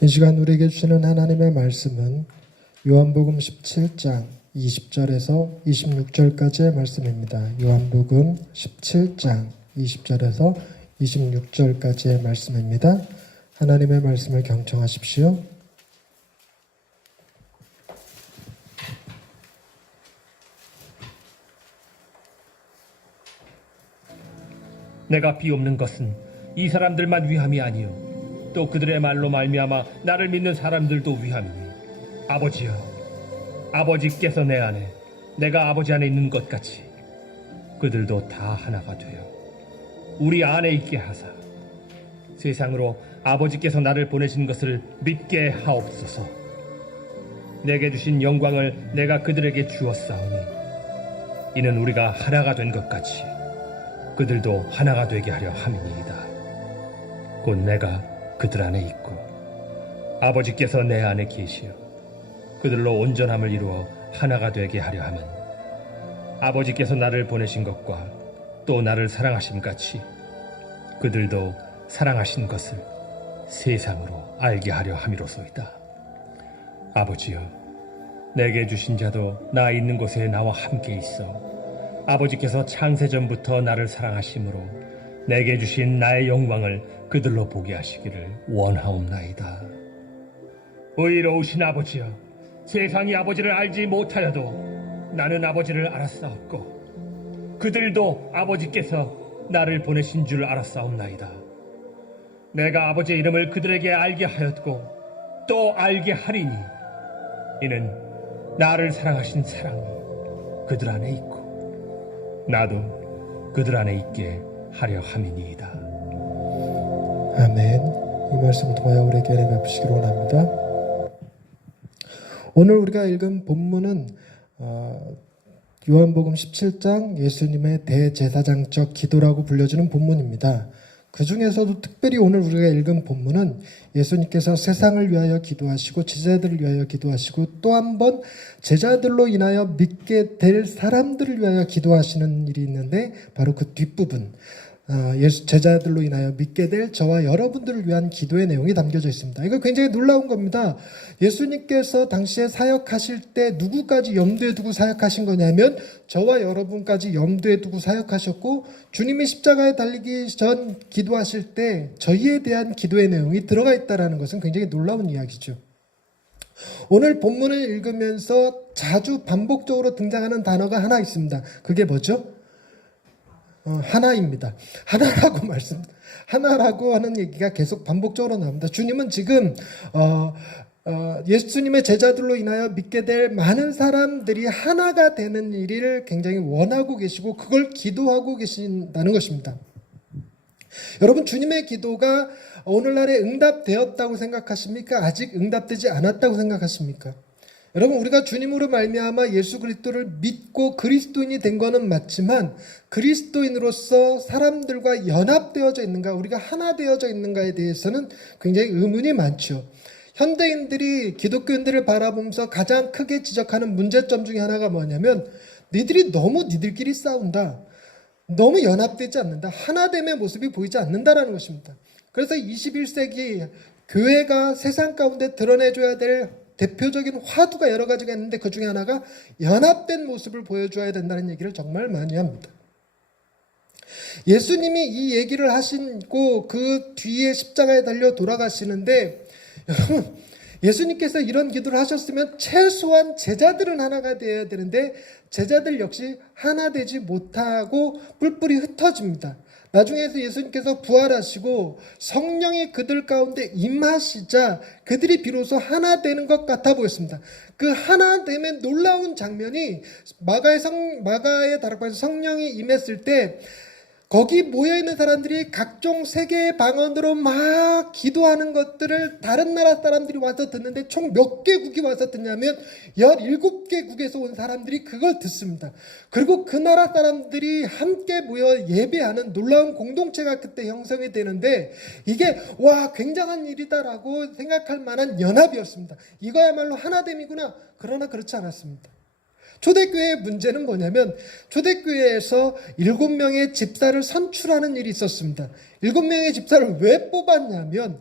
이 시간 우리에게 주시는 하나님의 말씀은 요한복음 17장 20절에서 26절까지의 말씀입니다. 요한복음 17장 20절에서 26절까지의 말씀입니다. 하나님의 말씀을 경청하십시오. 내가 비옵는 것은 이 사람들만 위함이 아니요 또 그들의 말로 말미암아 나를 믿는 사람들도 위함이니 아버지여, 아버지께서 내 안에 내가 아버지 안에 있는 것 같이 그들도 다 하나가 되어 우리 안에 있게 하사 세상으로 아버지께서 나를 보내신 것을 믿게 하옵소서. 내게 주신 영광을 내가 그들에게 주었사오니 이는 우리가 하나가 된 것 같이 그들도 하나가 되게 하려 함이니이다. 곧 내가 그들 안에 있고 아버지께서 내 안에 계시어 그들로 온전함을 이루어 하나가 되게 하려 함은 아버지께서 나를 보내신 것과 또 나를 사랑하심 같이 그들도 사랑하신 것을 세상으로 알게 하려 함이로소이다. 아버지여, 내게 주신 자도 나 있는 곳에 나와 함께 있어 아버지께서 창세전부터 나를 사랑하심으로 내게 주신 나의 영광을 그들로 보게 하시기를 원하옵나이다. 의로우신 아버지여, 세상이 아버지를 알지 못하여도 나는 아버지를 알았사옵고 그들도 아버지께서 나를 보내신 줄 알았사옵나이다. 내가 아버지의 이름을 그들에게 알게 하였고 또 알게 하리니 이는 나를 사랑하신 사랑이 그들 안에 있고 나도 그들 안에 있게 하려 함이니이다. 아멘. 이 말씀 통하여 우리에게 은혜 베푸시기를 원합니다. 오늘 우리가 읽은 본문은 요한복음 17장 예수님의 대제사장적 기도라고 불려지는 본문입니다. 그 중에서도 특별히 오늘 우리가 읽은 본문은 예수님께서 세상을 위하여 기도하시고 제자들을 위하여 기도하시고 또 한 번 제자들로 인하여 믿게 될 사람들을 위하여 기도하시는 일이 있는데 바로 그 뒷부분 제자들로 인하여 믿게 될 저와 여러분들을 위한 기도의 내용이 담겨져 있습니다. 이거 굉장히 놀라운 겁니다. 예수님께서 당시에 사역하실 때 누구까지 염두에 두고 사역하신 거냐면 저와 여러분까지 염두에 두고 사역하셨고 주님이 십자가에 달리기 전 기도하실 때 저희에 대한 기도의 내용이 들어가 있다는 것은 굉장히 놀라운 이야기죠. 오늘 본문을 읽으면서 자주 반복적으로 등장하는 단어가 하나 있습니다. 그게 뭐죠? 하나입니다. 하나라고 하는 얘기가 계속 반복적으로 나옵니다. 주님은 지금 예수님의 제자들로 인하여 믿게 될 많은 사람들이 하나가 되는 일을 굉장히 원하고 계시고 그걸 기도하고 계신다는 것입니다. 여러분, 주님의 기도가 오늘날에 응답되었다고 생각하십니까? 아직 응답되지 않았다고 생각하십니까? 여러분, 우리가 주님으로 말미암아 예수 그리스도를 믿고 그리스도인이 된 거는 맞지만 그리스도인으로서 사람들과 연합되어져 있는가, 우리가 하나 되어져 있는가에 대해서는 굉장히 의문이 많죠. 현대인들이 기독교인들을 바라보면서 가장 크게 지적하는 문제점 중에 하나가 뭐냐면 니들이 너무 니들끼리 싸운다. 너무 연합되지 않는다. 하나됨의 모습이 보이지 않는다라는 것입니다. 그래서 21세기 교회가 세상 가운데 드러내줘야 될 대표적인 화두가 여러 가지가 있는데 그 중에 하나가 연합된 모습을 보여줘야 된다는 얘기를 정말 많이 합니다. 예수님이 이 얘기를 하시고 그 뒤에 십자가에 달려 돌아가시는데 여러분, 예수님께서 이런 기도를 하셨으면 최소한 제자들은 하나가 되어야 되는데 제자들 역시 하나 되지 못하고 뿔뿔이 흩어집니다. 나중에 예수님께서 부활하시고 성령이 그들 가운데 임하시자 그들이 비로소 하나 되는 것 같아 보였습니다. 그 하나됨의 놀라운 장면이 마가의 다락방에서 성령이 임했을 때 거기 모여있는 사람들이 각종 세계의 방언으로 막 기도하는 것들을 다른 나라 사람들이 와서 듣는데 총 몇 개국이 와서 듣냐면 17개국에서 온 사람들이 그걸 듣습니다. 그리고 그 나라 사람들이 함께 모여 예배하는 놀라운 공동체가 그때 형성이 되는데 이게 와 굉장한 일이다라고 생각할 만한 연합이었습니다. 이거야말로 하나됨이구나. 그러나 그렇지 않았습니다. 초대교회의 문제는 뭐냐면 초대교회에서 7명의 집사를 선출하는 일이 있었습니다. 7명의 집사를 왜 뽑았냐면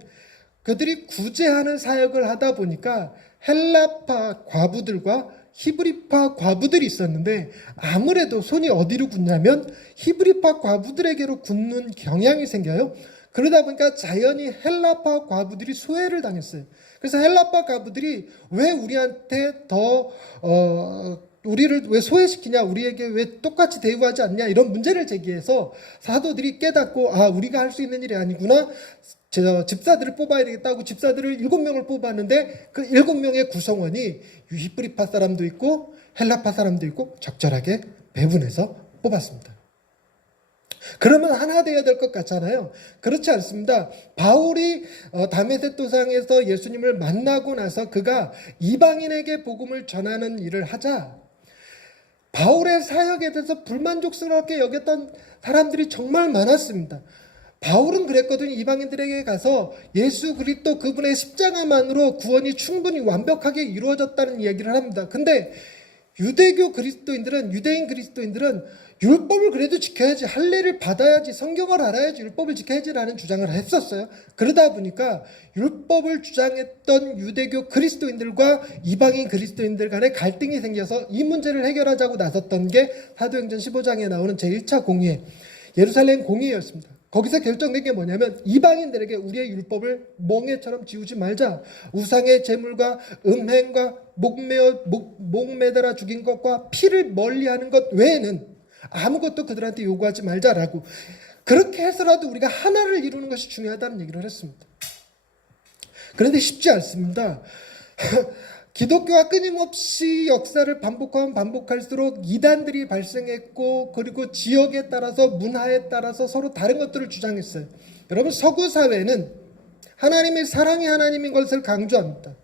그들이 구제하는 사역을 하다 보니까 헬라파 과부들과 히브리파 과부들이 있었는데 아무래도 손이 어디로 굳냐면 히브리파 과부들에게로 굳는 경향이 생겨요. 그러다 보니까 자연히 헬라파 과부들이 소외를 당했어요. 그래서 헬라파 과부들이 왜 우리한테 우리를 왜 소외시키냐, 우리에게 왜 똑같이 대우하지 않냐, 이런 문제를 제기해서 사도들이 깨닫고 우리가 할 수 있는 일이 아니구나, 집사들을 뽑아야 되겠다고 집사들을 7명을 뽑았는데 그 7명의 구성원이 히브리파 사람도 있고 헬라파 사람도 있고 적절하게 배분해서 뽑았습니다. 그러면 하나 되어야 될 것 같잖아요. 그렇지 않습니다. 바울이 다메섹 도상에서 예수님을 만나고 나서 그가 이방인에게 복음을 전하는 일을 하자 바울의 사역에 대해서 불만족스럽게 여겼던 사람들이 정말 많았습니다. 바울은 그랬거든요. 이방인들에게 가서 예수 그리스도 그분의 십자가만으로 구원이 충분히 완벽하게 이루어졌다는 얘기를 합니다. 근데 유대인 그리스도인들은 율법을 그래도 지켜야지, 할례를 받아야지, 성경을 알아야지, 율법을 지켜야지라는 주장을 했었어요. 그러다 보니까 율법을 주장했던 유대교 그리스도인들과 이방인 그리스도인들 간에 갈등이 생겨서 이 문제를 해결하자고 나섰던 게 사도행전 15장에 나오는 제1차 공의, 예루살렘 공의였습니다. 거기서 결정된 게 뭐냐면 이방인들에게 우리의 율법을 멍에처럼 지우지 말자. 우상의 제물과 음행과 목 매달아 죽인 것과 피를 멀리하는 것 외에는 아무것도 그들한테 요구하지 말자라고. 그렇게 해서라도 우리가 하나를 이루는 것이 중요하다는 얘기를 했습니다. 그런데 쉽지 않습니다. 기독교가 끊임없이 역사를 반복하면 반복할수록 이단들이 발생했고, 그리고 지역에 따라서 문화에 따라서 서로 다른 것들을 주장했어요. 여러분, 서구 사회는 하나님의 사랑이 하나님인 것을 강조합니다.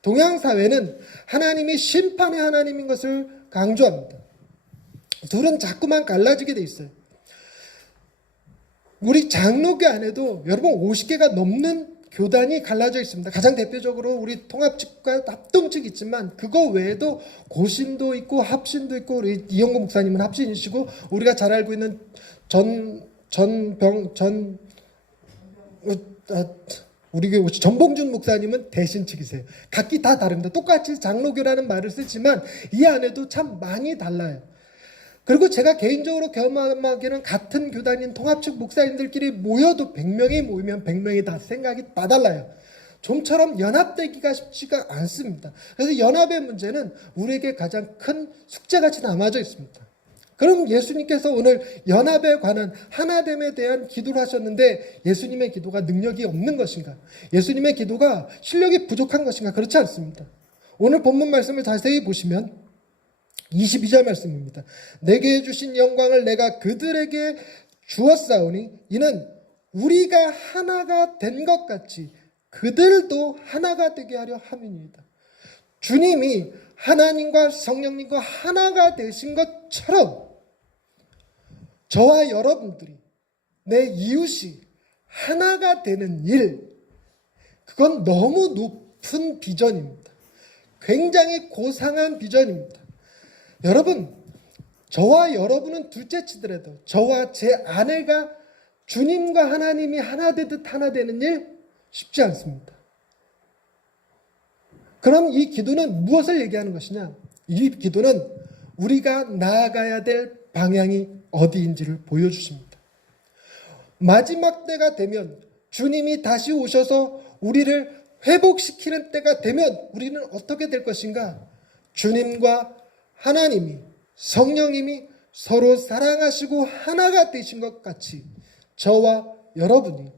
동양 사회는 하나님이 심판의 하나님인 것을 강조합니다. 둘은 자꾸만 갈라지게 돼 있어요. 우리 장로교 안에도 여러분 50개가 넘는 교단이 갈라져 있습니다. 가장 대표적으로 우리 통합측과 합동측이 있지만 그거 외에도 고신도 있고 합신도 있고, 우리 이영구 목사님은 합신이시고, 우리가 잘 알고 있는 우리 전봉준 목사님은 대신측이세요. 각기 다 다릅니다. 똑같이 장로교라는 말을 쓰지만 이 안에도 참 많이 달라요. 그리고 제가 개인적으로 경험하기에는 같은 교단인 통합측 목사님들끼리 모여도 100명이 모이면 100명이 다 생각이 다 달라요. 좀처럼 연합되기가 쉽지가 않습니다. 그래서 연합의 문제는 우리에게 가장 큰 숙제같이 남아져 있습니다. 그럼 예수님께서 오늘 연합에 관한 하나됨에 대한 기도를 하셨는데 예수님의 기도가 능력이 없는 것인가? 예수님의 기도가 실력이 부족한 것인가? 그렇지 않습니다. 오늘 본문 말씀을 자세히 보시면 22절 말씀입니다. 내게 주신 영광을 내가 그들에게 주었사오니 이는 우리가 하나가 된 것 같이 그들도 하나가 되게 하려 함이니이다. 주님이 하나님과 성령님과 하나가 되신 것처럼 저와 여러분들이, 내 이웃이 하나가 되는 일, 그건 너무 높은 비전입니다. 굉장히 고상한 비전입니다. 여러분, 저와 여러분은 둘째 치더라도 저와 제 아내가 주님과 하나님이 하나 되듯 하나 되는 일 쉽지 않습니다. 그럼 이 기도는 무엇을 얘기하는 것이냐? 이 기도는 우리가 나아가야 될 방향이 어디인지를 보여주십니다. 마지막 때가 되면, 주님이 다시 오셔서 우리를 회복시키는 때가 되면 우리는 어떻게 될 것인가? 주님과 하나님이, 성령님이 서로 사랑하시고 하나가 되신 것 같이 저와 여러분이,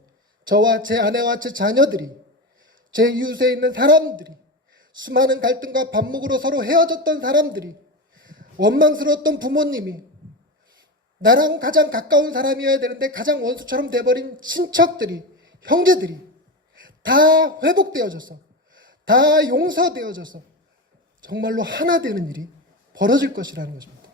저와 제 아내와 제 자녀들이, 제 이웃에 있는 사람들이, 수많은 갈등과 반목으로 서로 헤어졌던 사람들이, 원망스러웠던 부모님이, 나랑 가장 가까운 사람이어야 되는데 가장 원수처럼 돼버린 친척들이, 형제들이 다 회복되어져서, 다 용서되어져서 정말로 하나 되는 일이 벌어질 것이라는 것입니다.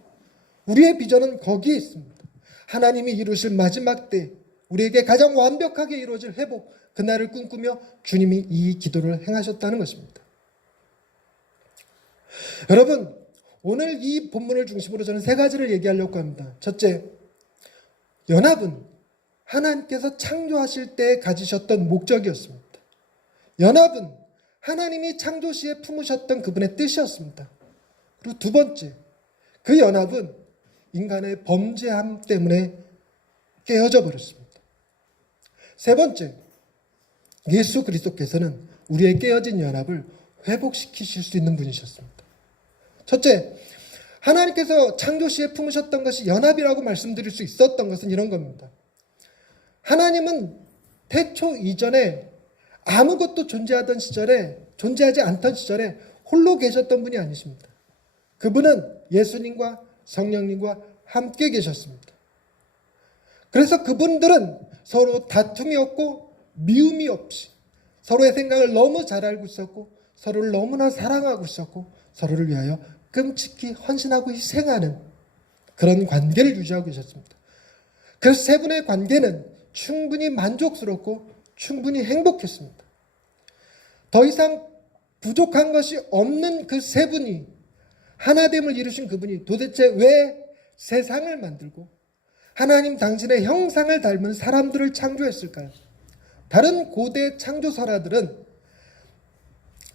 우리의 비전은 거기에 있습니다. 하나님이 이루실 마지막 때 우리에게 가장 완벽하게 이루어질 회복, 그날을 꿈꾸며 주님이 이 기도를 행하셨다는 것입니다. 여러분, 오늘 이 본문을 중심으로 저는 3가지를 얘기하려고 합니다. 첫째, 연합은 하나님께서 창조하실 때 가지셨던 목적이었습니다. 연합은 하나님이 창조 시에 품으셨던 그분의 뜻이었습니다. 그리고 두 번째, 그 연합은 인간의 범죄함 때문에 깨어져 버렸습니다. 세 번째, 예수 그리스도께서는 우리의 깨어진 연합을 회복시키실 수 있는 분이셨습니다. 첫째, 하나님께서 창조 시에 품으셨던 것이 연합이라고 말씀드릴 수 있었던 것은 이런 겁니다. 하나님은 태초 이전에 아무것도 존재하지 않던 시절에 홀로 계셨던 분이 아니십니다. 그분은 예수님과 성령님과 함께 계셨습니다. 그래서 그분들은 서로 다툼이 없고 미움이 없이 서로의 생각을 너무 잘 알고 있었고 서로를 너무나 사랑하고 있었고 서로를 위하여 끔찍히 헌신하고 희생하는 그런 관계를 유지하고 계셨습니다. 그래서 세 분의 관계는 충분히 만족스럽고 충분히 행복했습니다. 더 이상 부족한 것이 없는 그 세 분이 하나됨을 이루신 그분이 도대체 왜 세상을 만들고 하나님 당신의 형상을 닮은 사람들을 창조했을까요? 다른 고대 창조설화들은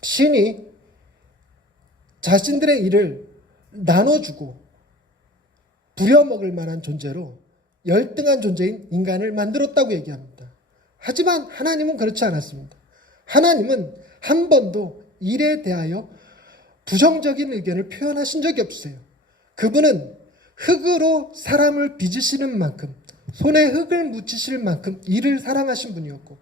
신이 자신들의 일을 나눠주고 부려먹을 만한 존재로 열등한 존재인 인간을 만들었다고 얘기합니다. 하지만 하나님은 그렇지 않았습니다. 하나님은 한 번도 일에 대하여 부정적인 의견을 표현하신 적이 없어요. 그분은 흙으로 사람을 빚으시는 만큼 손에 흙을 묻히실 만큼 일을 사랑하신 분이었고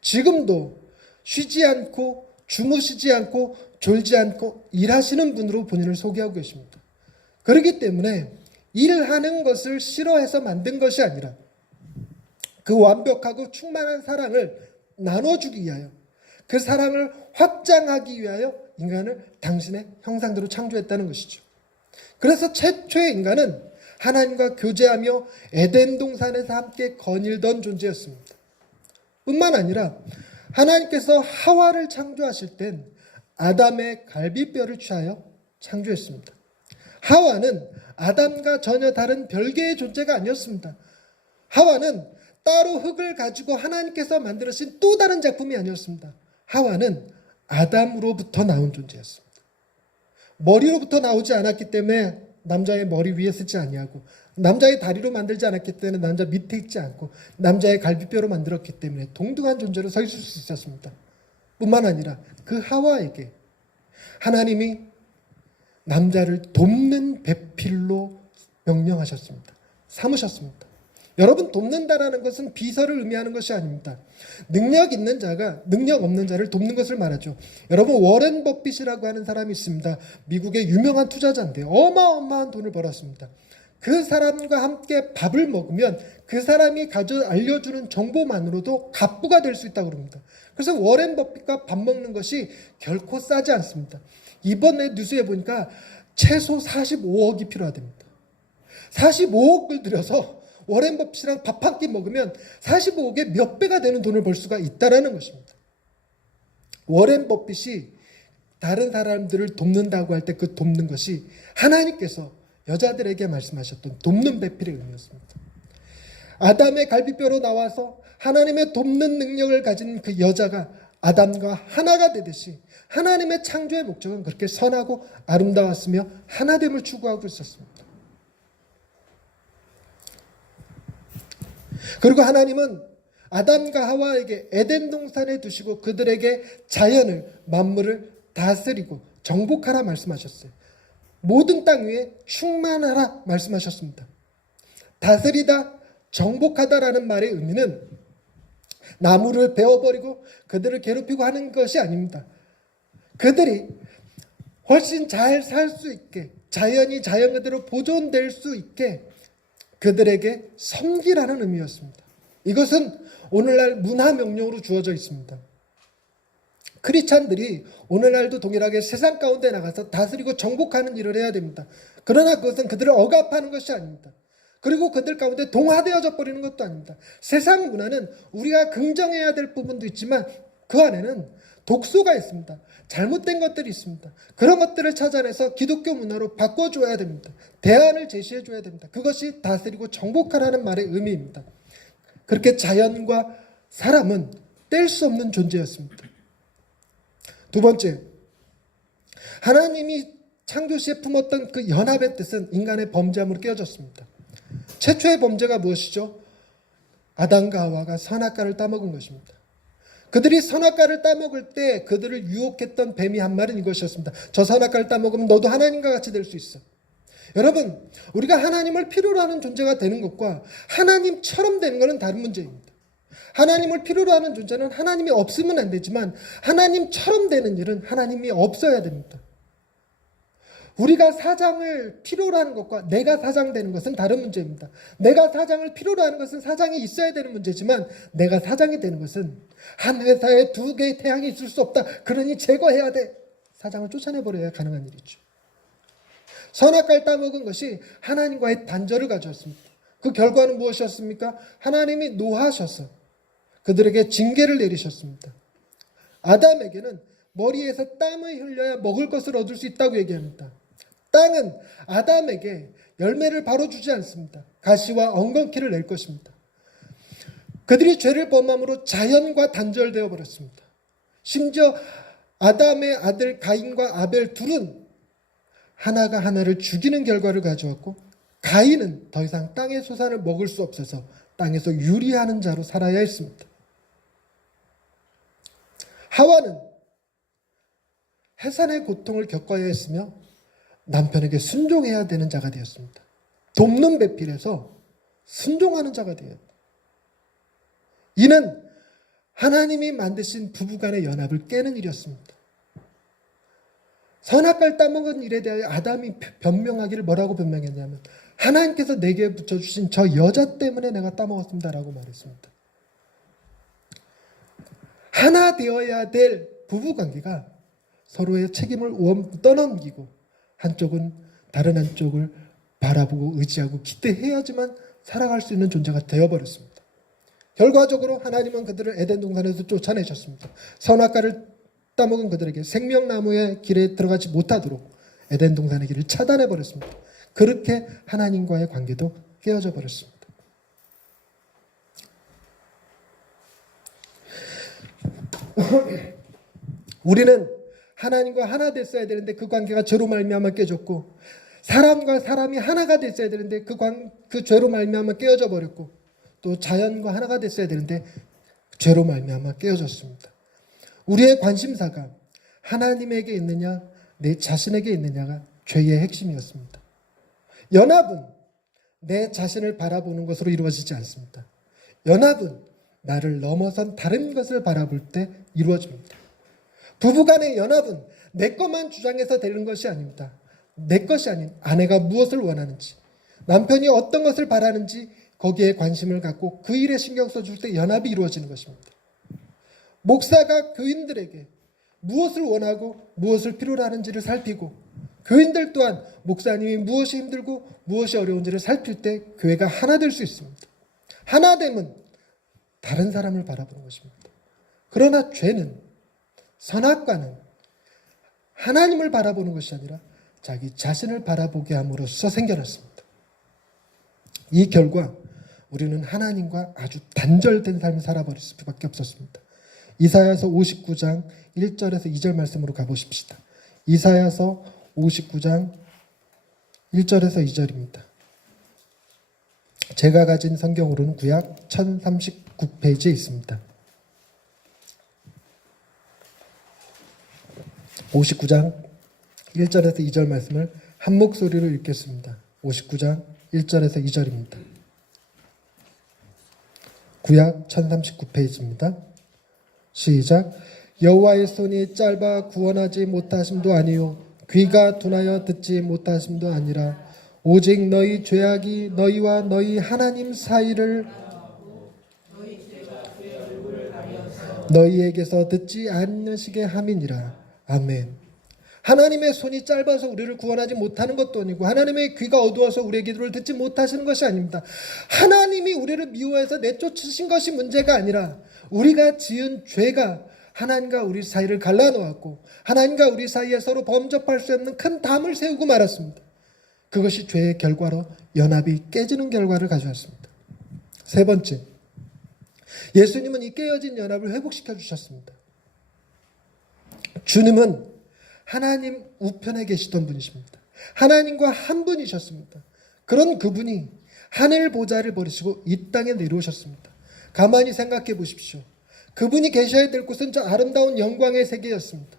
지금도 쉬지 않고 주무시지 않고 졸지 않고 일하시는 분으로 본인을 소개하고 계십니다. 그렇기 때문에 일하는 것을 싫어해서 만든 것이 아니라 그 완벽하고 충만한 사랑을 나눠주기 위하여 그 사랑을 확장하기 위하여 인간을 당신의 형상대로 창조했다는 것이죠. 그래서 최초의 인간은 하나님과 교제하며 에덴 동산에서 함께 거닐던 존재였습니다. 뿐만 아니라 하나님께서 하와를 창조하실 땐 아담의 갈비뼈를 취하여 창조했습니다. 하와는 아담과 전혀 다른 별개의 존재가 아니었습니다. 하와는 따로 흙을 가지고 하나님께서 만들으신 또 다른 작품이 아니었습니다. 하와는 아담으로부터 나온 존재였습니다. 머리로부터 나오지 않았기 때문에 남자의 머리 위에 쓰지 아니하고 남자의 다리로 만들지 않았기 때문에 남자 밑에 있지 않고 남자의 갈비뼈로 만들었기 때문에 동등한 존재로 서 있을 수 있었습니다. 뿐만 아니라 그 하와에게 하나님이 남자를 돕는 배필로 명령하셨습니다. 삼으셨습니다. 여러분, 돕는다라는 것은 비서를 의미하는 것이 아닙니다. 능력 있는 자가 능력 없는 자를 돕는 것을 말하죠. 여러분, 워렌 버핏이라고 하는 사람이 있습니다. 미국의 유명한 투자자인데요. 어마어마한 돈을 벌었습니다. 그 사람과 함께 밥을 먹으면 그 사람이 알려주는 정보만으로도 갑부가 될 수 있다고 합니다. 그래서 워렌 버핏과 밥 먹는 것이 결코 싸지 않습니다. 이번에 뉴스에 보니까 최소 45억이 필요하답니다. 45억을 들여서 워렌 버핏이랑 밥 한 끼 먹으면 45억의 몇 배가 되는 돈을 벌 수가 있다는 것입니다. 워렌 버핏이 다른 사람들을 돕는다고 할 때 그 돕는 것이 하나님께서 여자들에게 말씀하셨던 돕는 배필의 의미였습니다. 아담의 갈비뼈로 나와서 하나님의 돕는 능력을 가진 그 여자가 아담과 하나가 되듯이 하나님의 창조의 목적은 그렇게 선하고 아름다웠으며 하나됨을 추구하고 있었습니다. 그리고 하나님은 아담과 하와에게 에덴 동산에 두시고 그들에게 자연을, 만물을 다스리고 정복하라 말씀하셨어요. 모든 땅 위에 충만하라 말씀하셨습니다. 다스리다, 정복하다라는 말의 의미는 나무를 베어버리고 그들을 괴롭히고 하는 것이 아닙니다. 그들이 훨씬 잘 살 수 있게, 자연이 자연 그대로 보존될 수 있게 그들에게 섬기라는 의미였습니다. 이것은 오늘날 문화 명령으로 주어져 있습니다. 크리스찬들이 오늘날도 동일하게 세상 가운데 나가서 다스리고 정복하는 일을 해야 됩니다. 그러나 그것은 그들을 억압하는 것이 아닙니다. 그리고 그들 가운데 동화되어져 버리는 것도 아닙니다. 세상 문화는 우리가 긍정해야 될 부분도 있지만 그 안에는 독소가 있습니다. 잘못된 것들이 있습니다. 그런 것들을 찾아내서 기독교 문화로 바꿔줘야 됩니다. 대안을 제시해줘야 됩니다. 그것이 다스리고 정복하라는 말의 의미입니다. 그렇게 자연과 사람은 뗄 수 없는 존재였습니다. 두 번째, 하나님이 창조 시에 품었던 그 연합의 뜻은 인간의 범죄함으로 깨어졌습니다. 최초의 범죄가 무엇이죠? 아담과 하와가 선악과를 따먹은 것입니다. 그들이 선악과를 따먹을 때 그들을 유혹했던 뱀이 한 말은 이것이었습니다. 저 선악과를 따먹으면 너도 하나님과 같이 될 수 있어. 여러분, 우리가 하나님을 필요로 하는 존재가 되는 것과 하나님처럼 되는 것은 다른 문제입니다. 하나님을 필요로 하는 존재는 하나님이 없으면 안 되지만 하나님처럼 되는 일은 하나님이 없어야 됩니다. 우리가 사장을 필요로 하는 것과 내가 사장 되는 것은 다른 문제입니다. 내가 사장을 필요로 하는 것은 사장이 있어야 되는 문제지만 내가 사장이 되는 것은 한 회사에 두 개의 태양이 있을 수 없다. 그러니 제거해야 돼. 사장을 쫓아내버려야 가능한 일이죠. 선악과를 따먹은 것이 하나님과의 단절을 가져왔습니다. 그 결과는 무엇이었습니까? 하나님이 노하셔서 그들에게 징계를 내리셨습니다. 아담에게는 머리에서 땀을 흘려야 먹을 것을 얻을 수 있다고 얘기합니다. 땅은 아담에게 열매를 바로 주지 않습니다. 가시와 엉겅퀴를 낼 것입니다. 그들이 죄를 범함으로 자연과 단절되어 버렸습니다. 심지어 아담의 아들 가인과 아벨 둘은 하나가 하나를 죽이는 결과를 가져왔고 가인은 더 이상 땅의 소산을 먹을 수 없어서 땅에서 유리하는 자로 살아야 했습니다. 하와는 해산의 고통을 겪어야 했으며 남편에게 순종해야 되는 자가 되었습니다. 돕는 배필에서 순종하는 자가 되었다. 이는 하나님이 만드신 부부간의 연합을 깨는 일이었습니다. 선악과를 따먹은 일에 대하여 아담이 변명하기를 뭐라고 변명했냐면 하나님께서 내게 붙여주신 저 여자 때문에 내가 따먹었습니다 라고 말했습니다. 하나 되어야 될 부부관계가 서로의 책임을 떠넘기고 한쪽은 다른 한쪽을 바라보고 의지하고 기대해야지만 살아갈 수 있는 존재가 되어버렸습니다. 결과적으로 하나님은 그들을 에덴 동산에서 쫓아내셨습니다. 선악과를 따먹은 그들에게 생명나무의 길에 들어가지 못하도록 에덴 동산의 길을 차단해버렸습니다. 그렇게 하나님과의 관계도 깨어져 버렸습니다. 우리는 하나님과 하나 됐어야 되는데 그 관계가 죄로 말미암아 깨졌고 사람과 사람이 하나가 됐어야 되는데 그 죄로 말미암아 깨어져 버렸고 또 자연과 하나가 됐어야 되는데 죄로 말미암아 깨어졌습니다. 우리의 관심사가 하나님에게 있느냐 내 자신에게 있느냐가 죄의 핵심이었습니다. 연합은 내 자신을 바라보는 것으로 이루어지지 않습니다. 연합은 나를 넘어선 다른 것을 바라볼 때 이루어집니다. 부부간의 연합은 내 것만 주장해서 되는 것이 아닙니다. 내 것이 아닌 아내가 무엇을 원하는지 남편이 어떤 것을 바라는지 거기에 관심을 갖고 그 일에 신경 써줄 때 연합이 이루어지는 것입니다. 목사가 교인들에게 무엇을 원하고 무엇을 필요로 하는지를 살피고 교인들 또한 목사님이 무엇이 힘들고 무엇이 어려운지를 살필 때 교회가 하나 될 수 있습니다. 하나됨은 다른 사람을 바라보는 것입니다. 그러나 죄는 선악과는 하나님을 바라보는 것이 아니라 자기 자신을 바라보게 함으로써 생겨났습니다. 이 결과 우리는 하나님과 아주 단절된 삶을 살아버릴 수밖에 없었습니다. 이사야서 59장 1절에서 2절 말씀으로 가보십시다. 이사야서 59장 1절에서 2절입니다. 제가 가진 성경으로는 구약 1039페이지에 있습니다. 59장 1절에서 2절 말씀을 한 목소리로 읽겠습니다. 59장 1절에서 2절입니다. 구약 1039페이지입니다. 시작. 여호와의 손이 짧아 구원하지 못하심도 아니요 귀가 둔하여 듣지 못하심도 아니라 오직 너희 죄악이 너희와 너희 하나님 사이를 너희에게서 듣지 않으시게 함이니라. 아멘. 하나님의 손이 짧아서 우리를 구원하지 못하는 것도 아니고 하나님의 귀가 어두워서 우리의 기도를 듣지 못하시는 것이 아닙니다. 하나님이 우리를 미워해서 내쫓으신 것이 문제가 아니라 우리가 지은 죄가 하나님과 우리 사이를 갈라놓았고 하나님과 우리 사이에 서로 범접할 수 없는 큰 담을 세우고 말았습니다. 그것이 죄의 결과로 연합이 깨지는 결과를 가져왔습니다. 세 번째, 예수님은 이 깨어진 연합을 회복시켜 주셨습니다. 주님은 하나님 우편에 계시던 분이십니다. 하나님과 한 분이셨습니다. 그런 그분이 하늘 보좌를 버리시고 이 땅에 내려오셨습니다. 가만히 생각해 보십시오. 그분이 계셔야 될 곳은 저 아름다운 영광의 세계였습니다.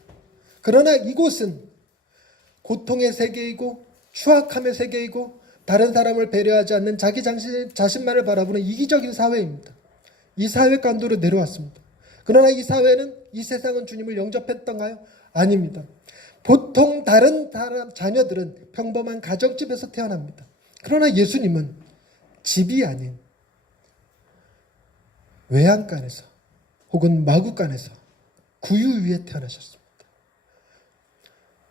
그러나 이곳은 고통의 세계이고 추악함의 세계이고 다른 사람을 배려하지 않는 자기 자신만을 바라보는 이기적인 사회입니다. 이 사회 가운데로 내려왔습니다. 그러나 이 사회는, 이 세상은 주님을 영접했던가요? 아닙니다. 보통 다른 사람 자녀들은 평범한 가정집에서 태어납니다. 그러나 예수님은 집이 아닌 외양간에서 혹은 마구간에서 구유 위에 태어나셨습니다.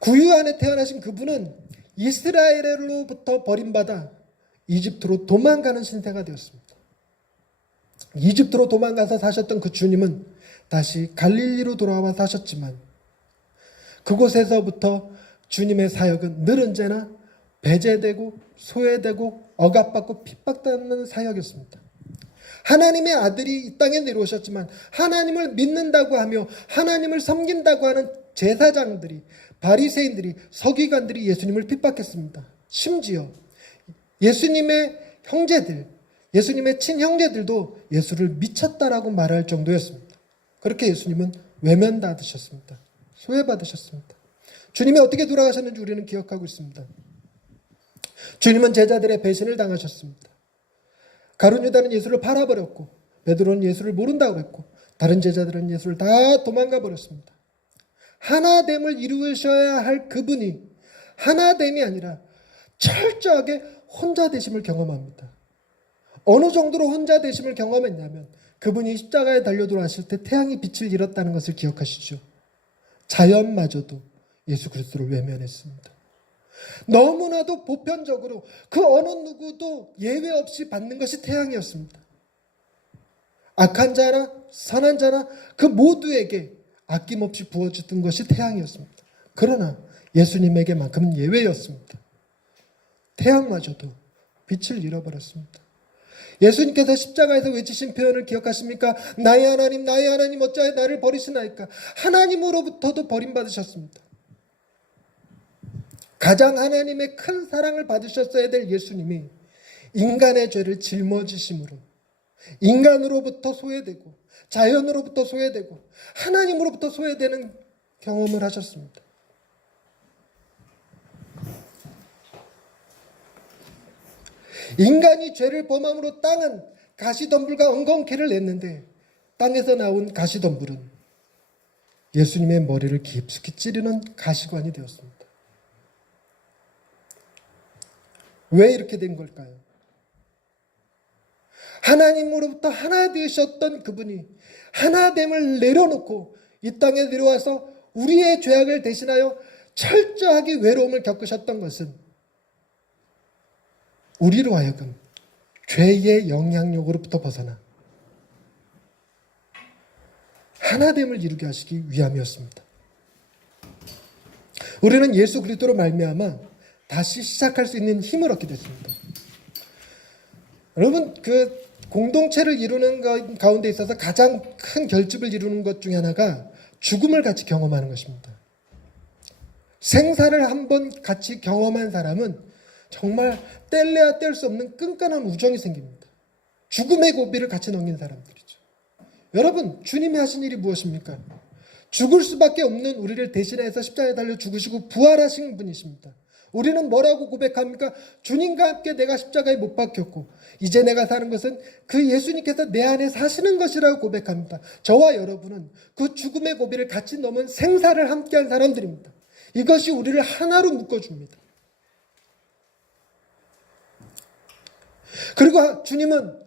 구유 안에 태어나신 그분은 이스라엘로부터 버림받아 이집트로 도망가는 신세가 되었습니다. 이집트로 도망가서 사셨던 그 주님은 다시 갈릴리로 돌아와 사셨지만 그곳에서부터 주님의 사역은 늘 언제나 배제되고 소외되고 억압받고 핍박받는 사역이었습니다. 하나님의 아들이 이 땅에 내려오셨지만 하나님을 믿는다고 하며 하나님을 섬긴다고 하는 제사장들이, 바리새인들이, 서기관들이 예수님을 핍박했습니다. 심지어 예수님의 형제들, 예수님의 친형제들도 예수를 미쳤다라고 말할 정도였습니다. 그렇게 예수님은 외면받으셨습니다. 소외받으셨습니다. 주님이 어떻게 돌아가셨는지 우리는 기억하고 있습니다. 주님은 제자들의 배신을 당하셨습니다. 가룟 유다는 예수를 팔아버렸고 베드로는 예수를 모른다고 했고 다른 제자들은 예수를 다 도망가 버렸습니다. 하나됨을 이루셔야 할 그분이 하나됨이 아니라 철저하게 혼자 되심을 경험합니다. 어느 정도로 혼자 되심을 경험했냐면 그분이 십자가에 달려 돌아가실 때 태양이 빛을 잃었다는 것을 기억하시죠. 자연마저도 예수 그리스도를 외면했습니다. 너무나도 보편적으로 그 어느 누구도 예외 없이 받는 것이 태양이었습니다. 악한 자나 선한 자나 그 모두에게 아낌없이 부어주던 것이 태양이었습니다. 그러나 예수님에게만큼은 예외였습니다. 태양마저도 빛을 잃어버렸습니다. 예수님께서 십자가에서 외치신 표현을 기억하십니까? 나의 하나님 어찌하여 나를 버리시나이까? 하나님으로부터도 버림받으셨습니다. 가장 하나님의 큰 사랑을 받으셨어야 될 예수님이 인간의 죄를 짊어지심으로 인간으로부터 소외되고 자연으로부터 소외되고 하나님으로부터 소외되는 경험을 하셨습니다. 인간이 죄를 범함으로 땅은 가시덤불과 엉겅퀴를 냈는데 땅에서 나온 가시덤불은 예수님의 머리를 깊숙이 찌르는 가시관이 되었습니다. 왜 이렇게 된 걸까요? 하나님으로부터 하나 되셨던 그분이 하나됨을 내려놓고 이 땅에 내려와서 우리의 죄악을 대신하여 철저하게 외로움을 겪으셨던 것은 우리로 하여금 죄의 영향력으로부터 벗어나 하나됨을 이루게 하시기 위함이었습니다. 우리는 예수 그리스도로 말미암아 다시 시작할 수 있는 힘을 얻게 됐습니다. 여러분, 그 공동체를 이루는 것 가운데 있어서 가장 큰 결집을 이루는 것 중에 하나가 죽음을 같이 경험하는 것입니다. 생사를 한번 같이 경험한 사람은 정말 뗄래야 뗄 수 없는 끈끈한 우정이 생깁니다. 죽음의 고비를 같이 넘긴 사람들이죠. 여러분, 주님이 하신 일이 무엇입니까? 죽을 수밖에 없는 우리를 대신해서 십자가에 달려 죽으시고 부활하신 분이십니다. 우리는 뭐라고 고백합니까? 주님과 함께 내가 십자가에 못 박혔고 이제 내가 사는 것은 그 예수님께서 내 안에 사시는 것이라고 고백합니다. 저와 여러분은 그 죽음의 고비를 같이 넘은 생사를 함께한 사람들입니다. 이것이 우리를 하나로 묶어줍니다. 그리고 주님은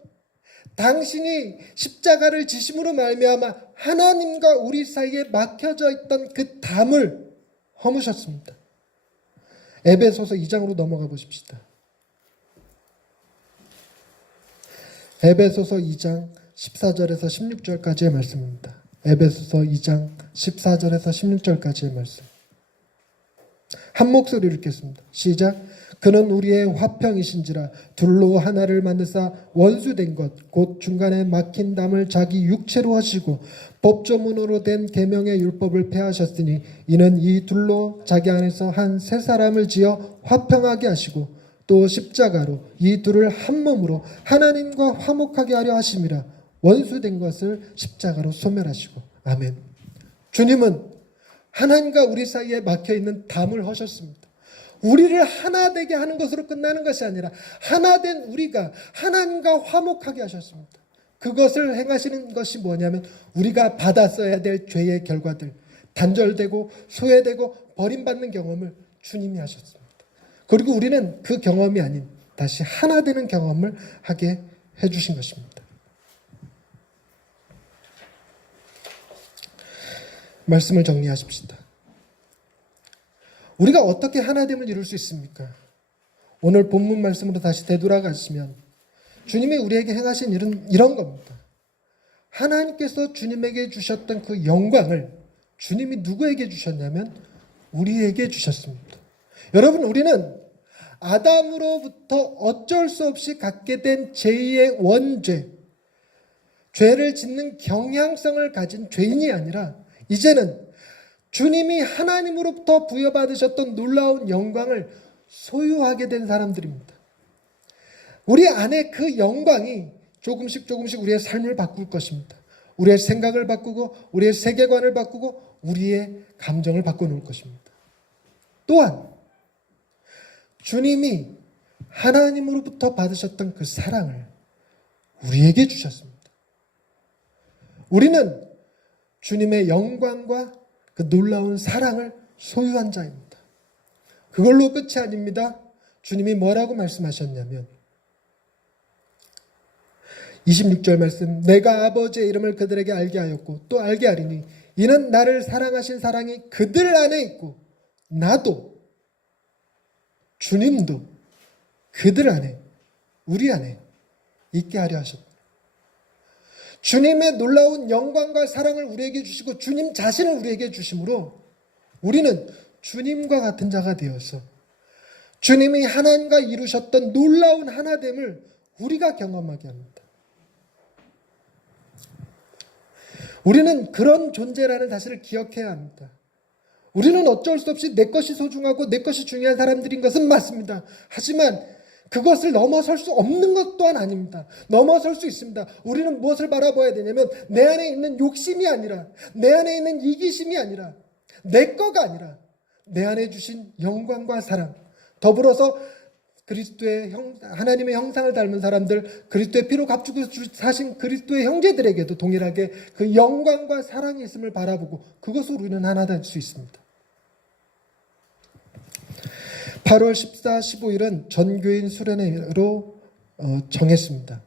당신이 십자가를 지심으로 말미암아 하나님과 우리 사이에 막혀져 있던 그 담을 허무셨습니다. 에베소서 2장으로 넘어가 보십시다. 에베소서 2장 14절에서 16절까지의 말씀입니다. 에베소서 2장 14절에서 16절까지의 말씀. 한 목소리로 읽겠습니다. 시작. 그는 우리의 화평이신지라 둘로 하나를 만드사 원수된 것 곧 중간에 막힌 담을 자기 육체로 하시고 법조문으로 된 계명의 율법을 폐하셨으니 이는 이 둘로 자기 안에서 한 새 사람을 지어 화평하게 하시고 또 십자가로 이 둘을 한 몸으로 하나님과 화목하게 하려 하심이라. 원수된 것을 십자가로 소멸하시고. 아멘. 주님은 하나님과 우리 사이에 막혀있는 담을 허셨습니다. 우리를 하나 되게 하는 것으로 끝나는 것이 아니라 하나 된 우리가 하나님과 화목하게 하셨습니다. 그것을 행하시는 것이 뭐냐면 우리가 받았어야 될 죄의 결과들, 단절되고 소외되고 버림받는 경험을 주님이 하셨습니다. 그리고 우리는 그 경험이 아닌 다시 하나 되는 경험을 하게 해주신 것입니다. 말씀을 정리하십시다. 우리가 어떻게 하나됨을 이룰 수 있습니까? 오늘 본문 말씀으로 다시 되돌아가시면 주님이 우리에게 행하신 일은 이런 겁니다. 하나님께서 주님에게 주셨던 그 영광을 주님이 누구에게 주셨냐면 우리에게 주셨습니다. 여러분, 우리는 아담으로부터 어쩔 수 없이 갖게 된 제2의 원죄, 죄를 짓는 경향성을 가진 죄인이 아니라 이제는 주님이 하나님으로부터 부여받으셨던 놀라운 영광을 소유하게 된 사람들입니다. 우리 안에 그 영광이 조금씩 우리의 삶을 바꿀 것입니다. 우리의 생각을 바꾸고 우리의 세계관을 바꾸고 우리의 감정을 바꿔놓을 것입니다. 또한 주님이 하나님으로부터 받으셨던 그 사랑을 우리에게 주셨습니다. 우리는 주님의 영광과 그 놀라운 사랑을 소유한 자입니다. 그걸로 끝이 아닙니다. 주님이 뭐라고 말씀하셨냐면 26절 말씀, 내가 아버지의 이름을 그들에게 알게 하였고 또 알게 하리니 이는 나를 사랑하신 사랑이 그들 안에 있고 나도 주님도 그들 안에 우리 안에 있게 하려 하셨다. 주님의 놀라운 영광과 사랑을 우리에게 주시고 주님 자신을 우리에게 주심으로 우리는 주님과 같은 자가 되어서 주님이 하나님과 이루셨던 놀라운 하나됨을 우리가 경험하게 합니다. 우리는 그런 존재라는 사실을 기억해야 합니다. 우리는 어쩔 수 없이 내 것이 소중하고 내 것이 중요한 사람들인 것은 맞습니다. 하지만 그것을 넘어설 수 없는 것 또한 아닙니다. 넘어설 수 있습니다. 우리는 무엇을 바라봐야 되냐면 내 안에 있는 욕심이 아니라 내 안에 있는 이기심이 아니라 내 거가 아니라 내 안에 주신 영광과 사랑, 더불어서 그리스도의 하나님의 형상을 닮은 사람들, 그리스도의 피로 값주고 사신 그리스도의 형제들에게도 동일하게 그 영광과 사랑이 있음을 바라보고 그것으로 우리는 하나 될 수 있습니다. 8월 14, 15일은 전교인 수련회로 정했습니다.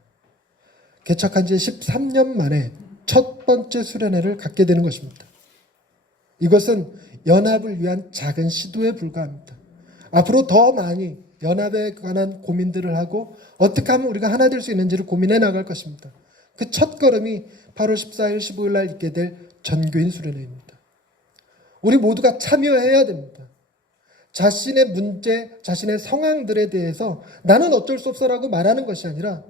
개척한 지 13년 만에 첫 번째 수련회를 갖게 되는 것입니다. 이것은 연합을 위한 작은 시도에 불과합니다. 앞으로 더 많이 연합에 관한 고민들을 하고 어떻게 하면 우리가 하나 될 수 있는지를 고민해 나갈 것입니다. 그 첫 걸음이 8월 14일, 15일 날 있게 될 전교인 수련회입니다. 우리 모두가 참여해야 됩니다. 자신의 문제, 자신의 상황들에 대해서 나는 어쩔 수 없어라고 말하는 것이 아니라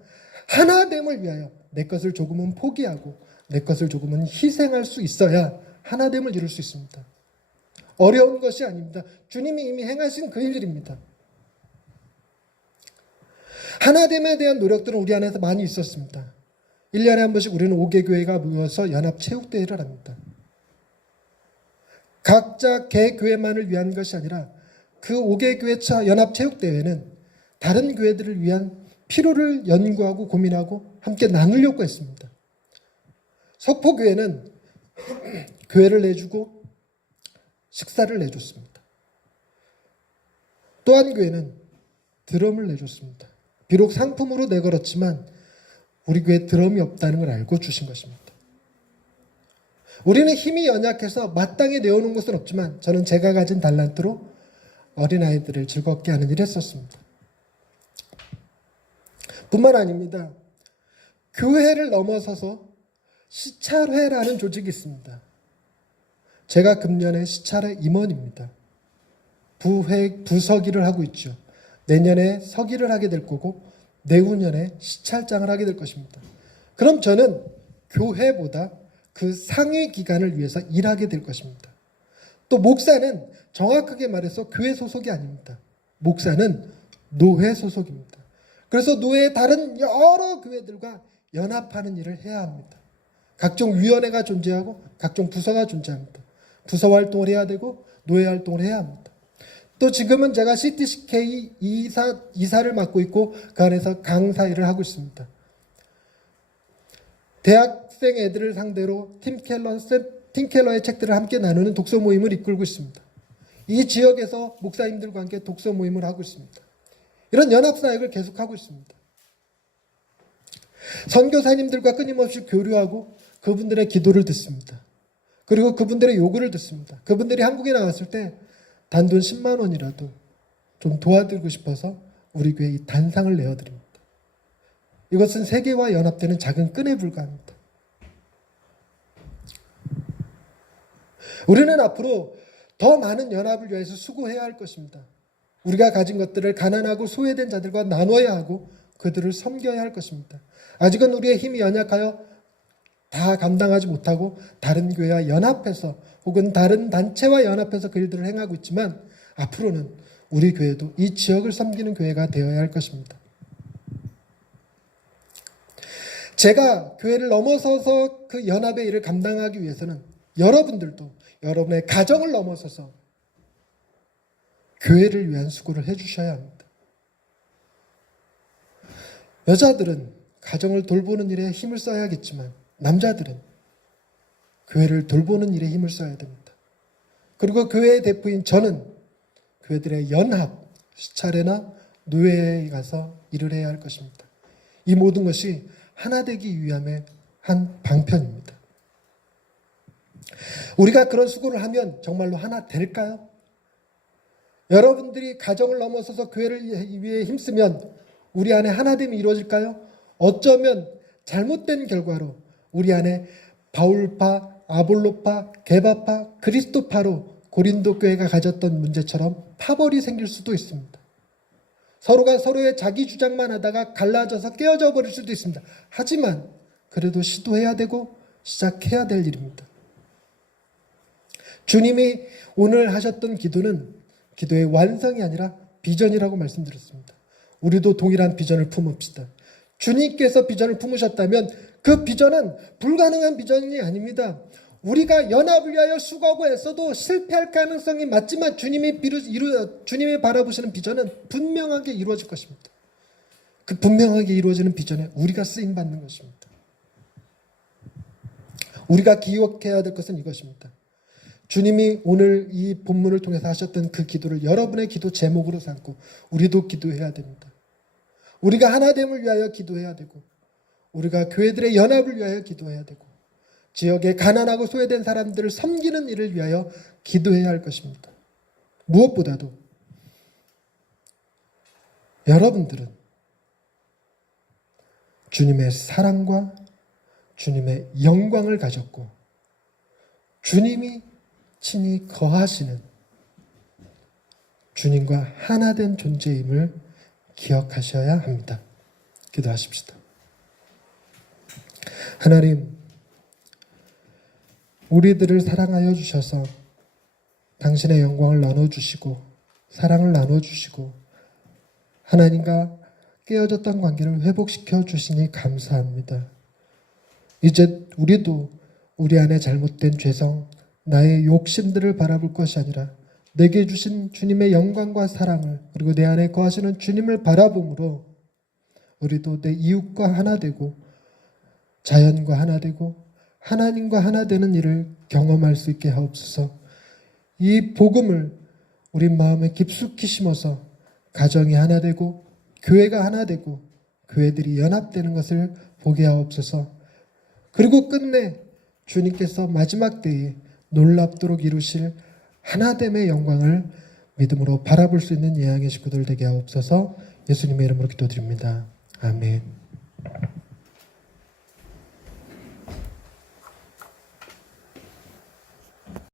하나됨을 위하여 내 것을 조금은 포기하고 내 것을 조금은 희생할 수 있어야 하나됨을 이룰 수 있습니다. 어려운 것이 아닙니다. 주님이 이미 행하신 그 일들입니다. 하나됨에 대한 노력들은 우리 안에서 많이 있었습니다. 1년에 한 번씩 우리는 5개 교회가 모여서 연합체육대회를 합니다. 각자 개 교회만을 위한 것이 아니라 그 5개 교회 연합체육대회는 다른 교회들을 위한 필요를 연구하고 고민하고 함께 나누려고 했습니다. 석포교회는 교회를 내주고 식사를 내줬습니다. 또 한 교회는 드럼을 내줬습니다. 비록 상품으로 내걸었지만 우리 교회에 드럼이 없다는 걸 알고 주신 것입니다. 우리는 힘이 연약해서 마땅히 내어놓은 것은 없지만 저는 제가 가진 달란트로 어린아이들을 즐겁게 하는 일을 했었습니다. 뿐만 아닙니다. 교회를 넘어서서 시찰회라는 조직이 있습니다. 제가 금년에 시찰회 임원입니다. 부서기를 하고 있죠. 내년에 서기를 하게 될 거고 내후년에 시찰장을 하게 될 것입니다. 그럼 저는 교회보다 그 상위 기관을 위해서 일하게 될 것입니다. 또 목사는 정확하게 말해서 교회 소속이 아닙니다. 목사는 노회 소속입니다. 그래서 노회의 다른 여러 교회들과 연합하는 일을 해야 합니다. 각종 위원회가 존재하고 각종 부서가 존재합니다. 부서 활동을 해야 되고 노회 활동을 해야 합니다. 또 지금은 제가 CTCK 이사를 맡고 있고 그 안에서 강사 일을 하고 있습니다. 대학생 애들을 상대로 팀 켈러의 책들을 함께 나누는 독서 모임을 이끌고 있습니다. 이 지역에서 목사님들과 함께 독서 모임을 하고 있습니다. 이런 연합사역을 계속하고 있습니다. 선교사님들과 끊임없이 교류하고 그분들의 기도를 듣습니다. 그리고 그분들의 요구를 듣습니다. 그분들이 한국에 나왔을 때 단돈 10만 원이라도 좀 도와드리고 싶어서 우리 교회에 이 단상을 내어드립니다. 이것은 세계와 연합되는 작은 끈에 불과합니다. 우리는 앞으로 더 많은 연합을 위해서 수고해야 할 것입니다. 우리가 가진 것들을 가난하고 소외된 자들과 나눠야 하고 그들을 섬겨야 할 것입니다. 아직은 우리의 힘이 연약하여 다 감당하지 못하고 다른 교회와 연합해서 혹은 다른 단체와 연합해서 그 일들을 행하고 있지만 앞으로는 우리 교회도 이 지역을 섬기는 교회가 되어야 할 것입니다. 제가 교회를 넘어서서 그 연합의 일을 감당하기 위해서는 여러분들도 여러분의 가정을 넘어서서 교회를 위한 수고를 해주셔야 합니다. 여자들은 가정을 돌보는 일에 힘을 써야겠지만 남자들은 교회를 돌보는 일에 힘을 써야 됩니다. 그리고 교회의 대표인 저는 교회들의 연합, 시찰회나 노회에 가서 일을 해야 할 것입니다. 이 모든 것이 하나 되기 위함의 한 방편입니다. 우리가 그런 수고를 하면 정말로 하나 될까요? 여러분들이 가정을 넘어서서 교회를 위해 힘쓰면 우리 안에 하나됨이 이루어질까요? 어쩌면 잘못된 결과로 우리 안에 바울파, 아볼로파, 게바파, 그리스도파로 고린도 교회가 가졌던 문제처럼 파벌이 생길 수도 있습니다. 서로가 서로의 자기 주장만 하다가 갈라져서 깨어져 버릴 수도 있습니다. 하지만 그래도 시도해야 되고 시작해야 될 일입니다. 주님이 오늘 하셨던 기도는 기도의 완성이 아니라 비전이라고 말씀드렸습니다. 우리도 동일한 비전을 품읍시다. 주님께서 비전을 품으셨다면 그 비전은 불가능한 비전이 아닙니다. 우리가 연합을 위하여 수고하고 애써도 실패할 가능성이 맞지만 주님이 바라보시는 비전은 분명하게 이루어질 것입니다. 그 분명하게 이루어지는 비전에 우리가 쓰임받는 것입니다. 우리가 기억해야 될 것은 이것입니다. 주님이 오늘 이 본문을 통해서 하셨던 그 기도를 여러분의 기도 제목으로 삼고 우리도 기도해야 됩니다. 우리가 하나됨을 위하여 기도해야 되고 우리가 교회들의 연합을 위하여 기도해야 되고 지역의 가난하고 소외된 사람들을 섬기는 일을 위하여 기도해야 할 것입니다. 무엇보다도 여러분들은 주님의 사랑과 주님의 영광을 가졌고 주님이 친히 거하시는 주님과 하나된 존재임을 기억하셔야 합니다. 기도하십시다. 하나님, 우리들을 사랑하여 주셔서 당신의 영광을 나눠주시고 사랑을 나눠주시고 하나님과 깨어졌던 관계를 회복시켜 주시니 감사합니다. 이제 우리도 우리 안에 잘못된 죄성, 나의 욕심들을 바라볼 것이 아니라 내게 주신 주님의 영광과 사랑을 그리고 내 안에 거하시는 주님을 바라봄으로 우리도 내 이웃과 하나 되고 자연과 하나 되고 하나님과 하나 되는 일을 경험할 수 있게 하옵소서. 이 복음을 우리 마음에 깊숙이 심어서 가정이 하나 되고 교회가 하나 되고 교회들이 연합되는 것을 보게 하옵소서. 그리고 끝내 주님께서 마지막 때에 놀랍도록 이루실 하나됨의 영광을 믿음으로 바라볼 수 있는 예양의 식구들 되게 하옵소서. 예수님의 이름으로 기도드립니다. 아멘.